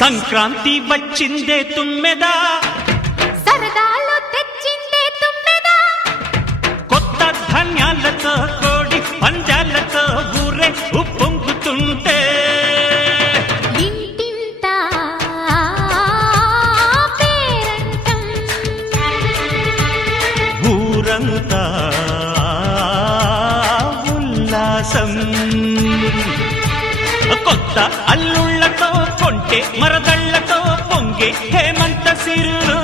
సంక్రాంతి వచ్చిందే తుమ్మెదా, సరదాలు తెచ్చిందే తుమ్మెదా, కొత్త ధాన్యాలతో కోడి పంజాలతో ఊరే ఉప్పొంగుతుంటే ఇంటింట పేరంటం, ఊరంతా ఉల్లాసం. కొత్త అల్లుళ్లతో కొంటే మరదళ్లతో పొంగే హేమంత సిరులు.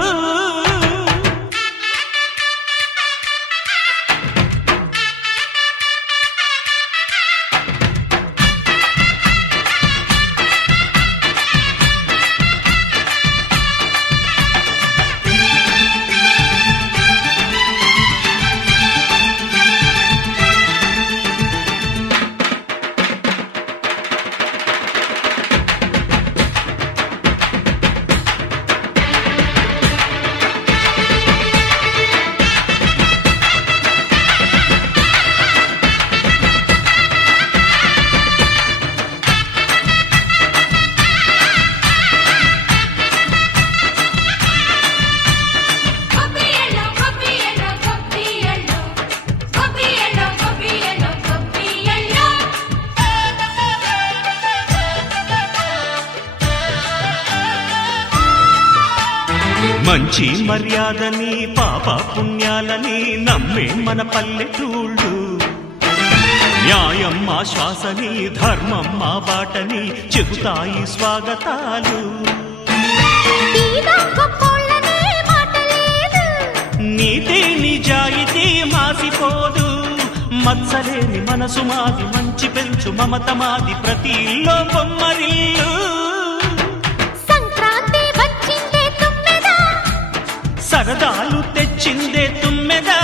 మంచి మర్యాదని పాప పుణ్యాలని నమ్మే మన పల్లెటూళ్ళు, న్యాయం మా శ్వాసని ధర్మం మా బాటని చెబుతాయి స్వాగతాలు. నీతి నిజాయితీ మాసిపోదు, మత్సలేని మనసు మాది, మంచి పెంచు మమత మాది, ప్రతి ఇల్లో బొమ్మరిల్లు. సరదాలు తెచ్చిందే తుమ్మెదా,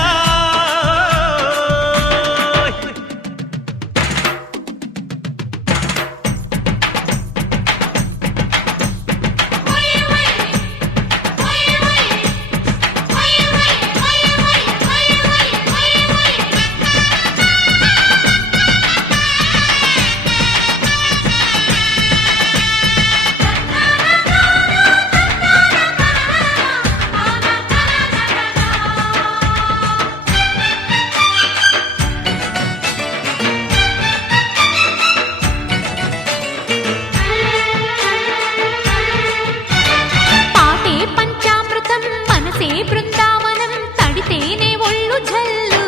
బృందావనం తడితేనే ఒళ్ళు జల్లు,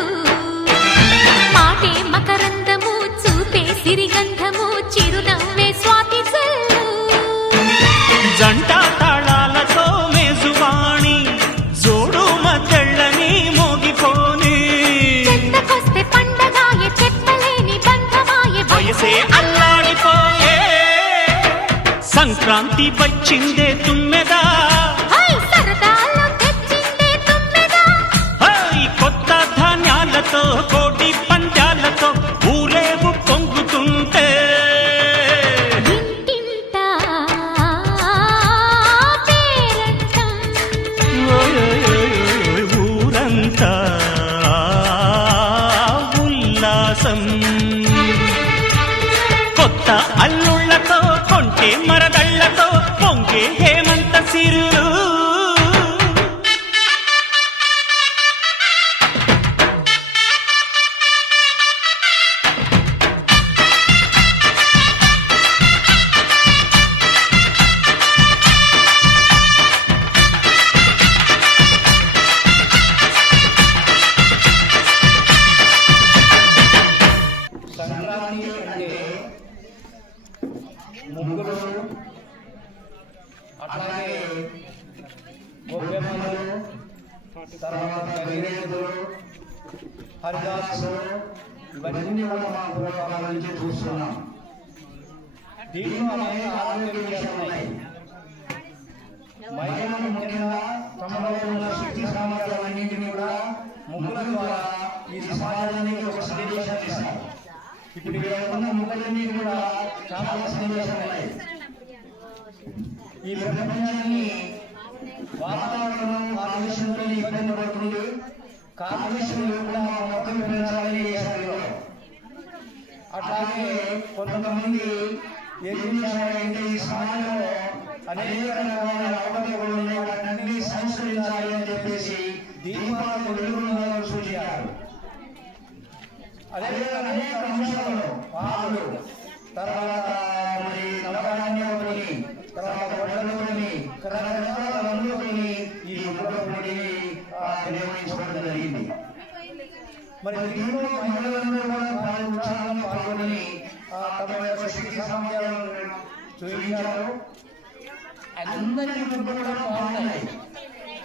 మాటే మకరందము చూపే సిరిగంధము చిరునవ్వే స్వాతి జల్లు. జంట తాళాలతో మేజువాణి జోడు మద్దళ్ళని మోగిపోని, చెత్తకొస్తే పండగాయ చెప్పలేని బంధమాయ, వయసే అల్లాడిపోయే. సంక్రాంతి వచ్చిందే తుమ్మెదా, కోటి పంజాలతో ఊరేగు పొంగుతుంటే ఇంటింట పేరంటం, ఊరంతా ఉల్లాసం. కొత్త అల్లుళ్లతో కొంటే మరదళ్లతో పొంగే హేమంత సిరులు. సంక్రాంతి అంటే ముగ్గులు, అట్లాగే గొబ్బెమ్మలు, తర్వాత గంగిరెద్దులు, హరిదాసులు, ఇవన్నీ కూడా మా పూర్వకాలం నుంచి చూస్తున్నాం. దీంట్లో అనేక ఆరోగ్య విషయాలు ఉన్నాయి. మహిళలు ముఖ్యంగా తమలో ఉన్న శక్తి సామర్థ్యాలన్నింటినీ కూడా ముగ్గుల ద్వారా ఈ సమాజానికి ఒక సందేశాన్ని ఇస్తారు. ఇప్పుడు ఇక్కడ ఉన్న ముగ్గులన్నీ కూడా చాలా సందేశాలు ఉన్నాయి. ఈ ప్రపంచాన్ని వాతావరణం కాలుష్యంతో ఇబ్బంది పడుతుంది. కాలుష్యం లేకుండా మొక్కలు పెంచాలని చేశారు. అట్లాగే కొంతమంది ఏం చేశారంటే ఈ సమాజంలో అనేక రకమైన అవకతవకలు ఉన్నాయి, వాటిని సంస్కరించాలి అని చెప్పేసి దీపావళి వెలుగులను సూచించారు. అదేవిధంగా అనేక అంశాలలో పాలు, తర్వాత మరి నవధాన్యాలతోని, తర్వాత వడ్లతోని, రకరకాల రంగులతోని ఈ ముగ్గుల పోటీని నిర్వహించుకోవడం జరిగింది. మరి దీంట్లో మహిళలందరూ కూడా ఉత్సాహంగా పాల్గొని తమ యొక్క శక్తి సామర్థ్యాలను చూపించారు. అందరికీ ముగ్గులు కూడా బాగున్నాయి.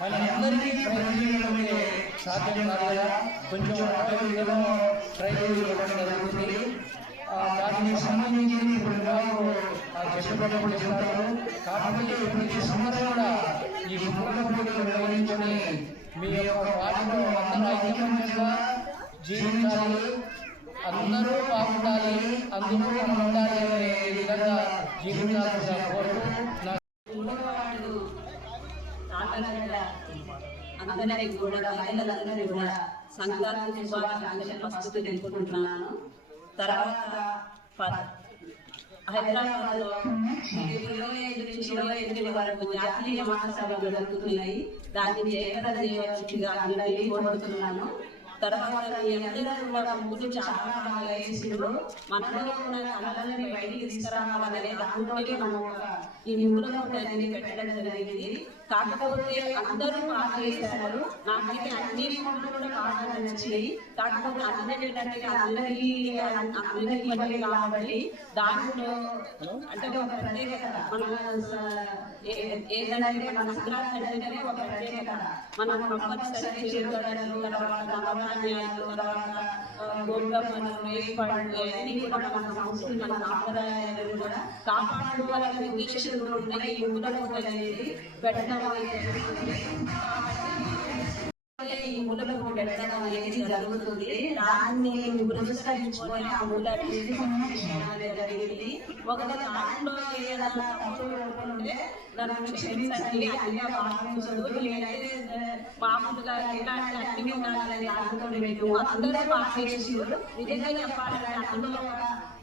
మన అందరికీ ప్రయోజనమే సాధ్యం కాదా, కొంచెం ట్రై చేయడం జరుగుతుంది. దానికి సంబంధించి ఇప్పుడు కష్టపడినప్పుడు చెబుతారు. కాబట్టి ప్రతి సంవత్సరం కూడా ఈ ముగ్గుల పోటీలు నిర్వహించుకొని మీ యొక్క వాటిలో అందరూ ఐక్యమత్యంగా జీవించాలి, అందరూ బాగుండాలి, అందులో మనం ఉండాలి అనే విధంగా జీవించాల్సిన కోరుతూ అందరికీ కూడా మహిళలందరికీ కూడా సంక్రాంతి శుభాకాంక్షలు ఫస్ట్ తెలుపుకుంటున్నాను. తర్వాత హైదరాబాద్ లో 25 నుంచి 28 వరకు జాతీయ మహాసభలు జరుగుతున్నాయి. దాన్ని ఏకత చేయవలసిందిగా అందరినీ కోరుతున్నాను. తర్వాత ఈ అందరూ కూడా ముగ్గులు చాలా బాగా వేసిండ్రు. మనలో ఉన్న కళలని బయటికి తీసుకురావాలనే దాంట్లోనే మనం ఈ ముగ్గుల పోటీని పెట్టడం జరిగింది. కాకపోతే అందరూ బాగా చేశారు. నాకైతే అన్ని ముగ్గులు కూడా బాగా నచ్చినాయి. కాకపోతే అందరికీ కాబట్టి దాంట్లో అంటే ఒక ప్రత్యేకత, మన ఏదంటే మన సంక్రాంతి అంటేనే ఒక ప్రత్యేకత. మనం కంపల్సరీ చేరుగడలు, తర్వాత నవధాన్యాలు, తర్వాత గోంగమ్మలు, వేపళ్ళు అన్ని కూడా మన సంస్కృతి, మన సాంప్రదాయాలను కూడా కాపాడుకోవాలనే ఉద్దేశంతో ఉన్నాయి ఈ ముగ్గుల పోటీలు అనేది పెట్టడం జరుగుతుంది. ఈ ముగ్గులకు పెట్టడం అనేది జరుగుతుంది. దాన్ని పురస్కరించుకొని ఆ ముగ్గులకి జరిగింది. ఒకవేళ దాంట్లో ఏదైనా తప్పులు ఉంటే దాన్ని క్షమించండి, అన్ని భావించదు. నేనైతే మామూలుగా ఇలాంటి అన్ని ఉండాలని అనుకుని పెట్టు అందరూ భావించారు. నిజంగా చెప్పాలంటే అందులో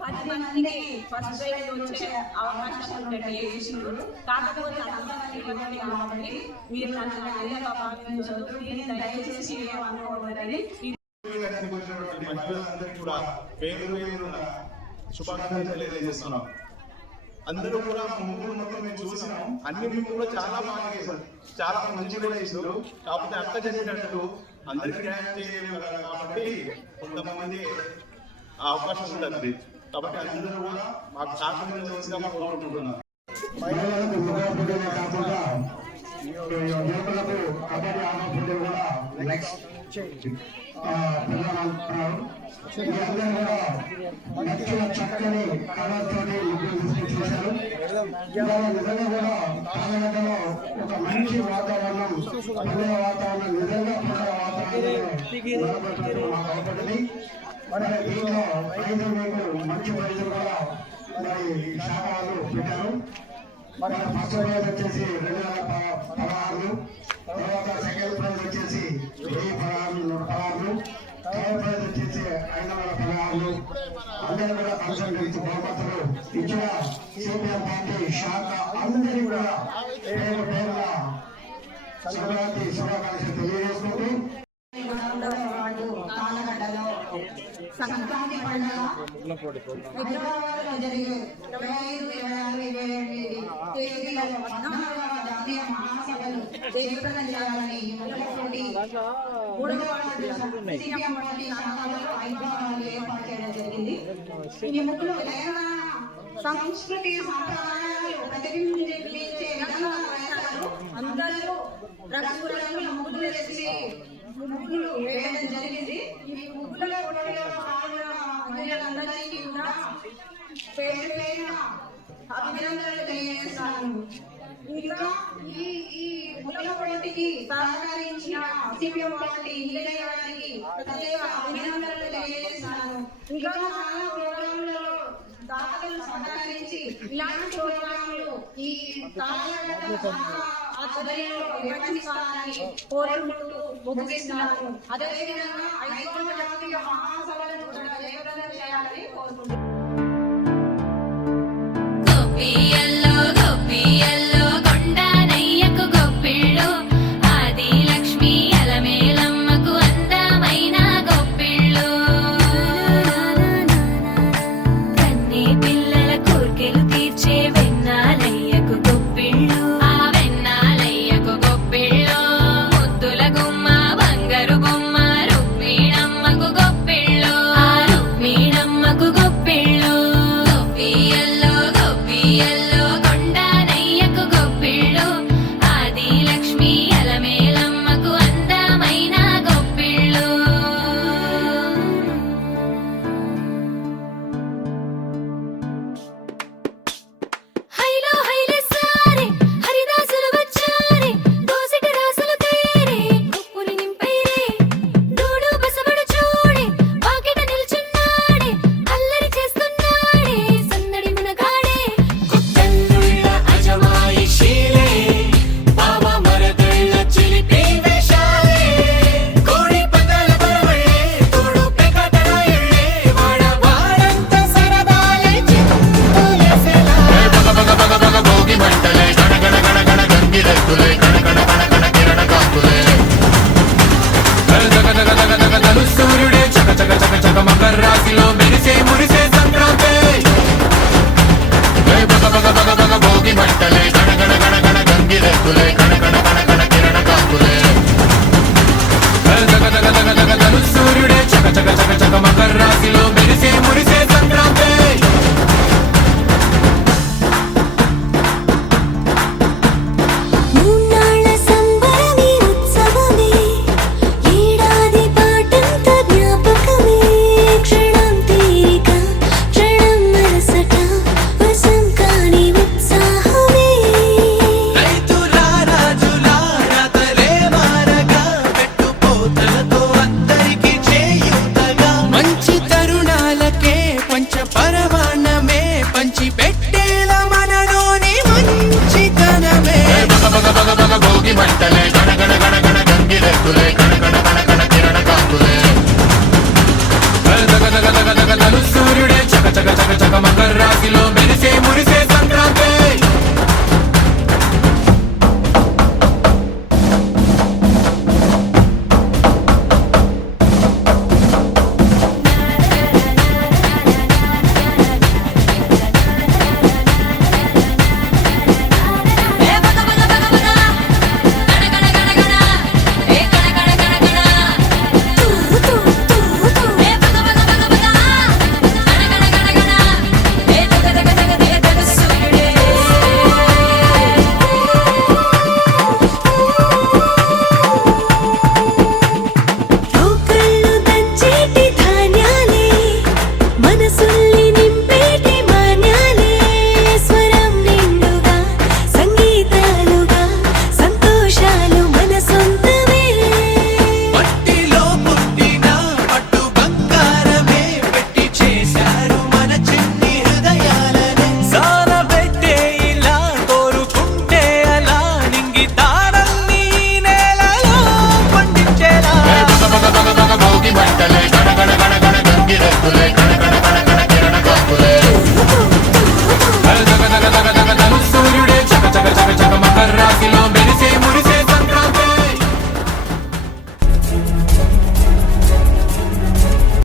10 మందికి ఫస్ట్ ప్రైజ్ వచ్చే అవకాశం చేసిండ్రు. కాకపోతే అందరికీ ఇవ్వండి కాబట్టి మీరు నన్ను అన్నిగా భావించదు. దయచేసి ఏమనుకోవాలని మహిళలందరికీ కూడా పేరు పేరున శుభాకాంక్షలు తెలియజేస్తున్నాం. అందరూ కూడా ముగ్గురు మొత్తం మేము చూసినాం. అన్ని ముగ్గురు కూడా చాలా బాగా వేశారు, చాలా మంచి కూడా వేసారు. కాకపోతే అక్క చెప్పినట్టు అందరికీ న్యాయం చేయలేము కదా, కాబట్టి కొంతమంది అవకాశం ఉంటుంది. కాబట్టి అందరూ కూడా మాకు సహకరించవలసిందిగా కోరుకుంటున్నారు. మహిళలకు ముగ్గుల పోటీలే కాకుండా యువకులకు కబడ్డీ ఆట పోటీలు కూడా చక్కని కళలతోటి చేశారు. నిజంగా కూడా పాలనలో ఒక మంచి వాతావరణం, పండుగ వాతావరణం, నిజంగా పండుగ వాతావరణం మాకు అవపడింది. మరి దీంట్లో ప్రైజులు మీకు మంచి ప్రైజులు కూడా మరి శాఖ వాళ్ళు పెట్టారు. మరి ఫస్ట్ ప్రైజ్ వచ్చేసి 2016, తర్వాత సెకండ్ ప్రైజ్ వచ్చేసి 1016, థర్డ్ ప్రైజ్ వచ్చేసి 516. అందరూ కూడా కన్సల్టెన్సీ బహుమతులు ఇచ్చిన సిపిఎం పార్టీ శాఖ అందరికీ కూడా పేరుగా సంక్రాంతి శుభాకాంక్షలు తెలియజేసుకుంటూ సంక్రాంతి పండుగ ఫిబ్రవరిలో జరిగే 25, 26, 27 తేదీలలో 14వ జాతీయ మహాసభలు జయప్రదం చేయాలని ముగ్గుల పోటీ 3వ సిపిఎం పార్టీ శాఖలో హైదరాబాద్ ఏర్పాటు చేయడం జరిగింది. ఈ ముగ్గులు తెలంగాణ సంస్కృతి సాంప్రదాయాలు ప్రతిబింబించే విధంగా వేస్తారు. అందరూ రంగురంగుల ముగ్గులు వేసి ముగ్గులు వేయడం జరిగింది. ఈ ముగ్గుల పోటీలో పాల్గొన్న మహిళలందరికీ కూడా పేరు పేరున అభినందనలు తెలియజేస్తాను. ఇంకా ఈ ముగ్గుల పోటీకి సహకరించిన సిపిఎం పార్టీ ఇంజనీర్ గారికి ప్రత్యేక అభినందనలు తెలియజేస్తాను. ఇంకా చాలా ప్రోగ్రాంలలో దాతలు సహకరించి ఇలాంటి ప్రోగ్రాంలు ఈ ఆధ్వర్యంలో నిర్వహిస్తారని కోరుకుంటూ ముగిస్తున్నాను. అదేవిధంగా 5వ జాతీయ మహాసభలను కూడా జయప్రదం చేయాలని కోరుకుంటున్నాను. రాశిలో మెరిసే మురిసే సంక్రాంతి బగ బగ బగ బగ భోగి మంటలే గణ గణ గణ గణ గంగిరెద్దులే కణ కణ కణ కణ కిరణ కాంతులే దగ దగ దగ దగ దలు సూర్యుడే చక చక చక చక మకర రాశిలో మెరిసే మురిసే సంక్రాంతి మూన్నాళ్ళ సంబరమే ఉత్సవమే ఏడాది పాటంత జ్ఞాపకమే క్షణం తీరిక క్షణం మరసట వశం కాని ఉత్సాహమే రైతులా రాజులా రాతలే మారగా పెట్టుపోతలతో అందరికీ చేయూతగా మంచి తరుణాలకే పంచ పరమాన్నమే పంచి పెట్టేల మనలోని మంచితనమే బగ బగ బగ బగ భోగి మంటలే గణ గణ గణ గణ గంగిరెద్దులే కణ కణ కణ కణ కిరణ కాంతులే దగ దగ దగ దగ దలు సూర్యుడే చక చక చక చక మకర రాశిలో మెరిసే మురిసే సంక్రాంతి రోకళ్ళు దంచేటి ధాన్యాలే మనసుల్ని నింపేటి మాన్యాలే స్వరం నిండుగా సంగీతాలుగా సంతోషాలు మన సొంతమే మట్టిలో పుట్టిన పట్టు బంగారమే పెట్టి చేశారు మన చిన్ని హృదయాలని సారబెట్టే ఇలా కోరుకుంటే అలా నింగి తారల్ని నేలలో పండించేలా భోగి మంటలే గణ గణ గణ గణ గంగిరెద్దులే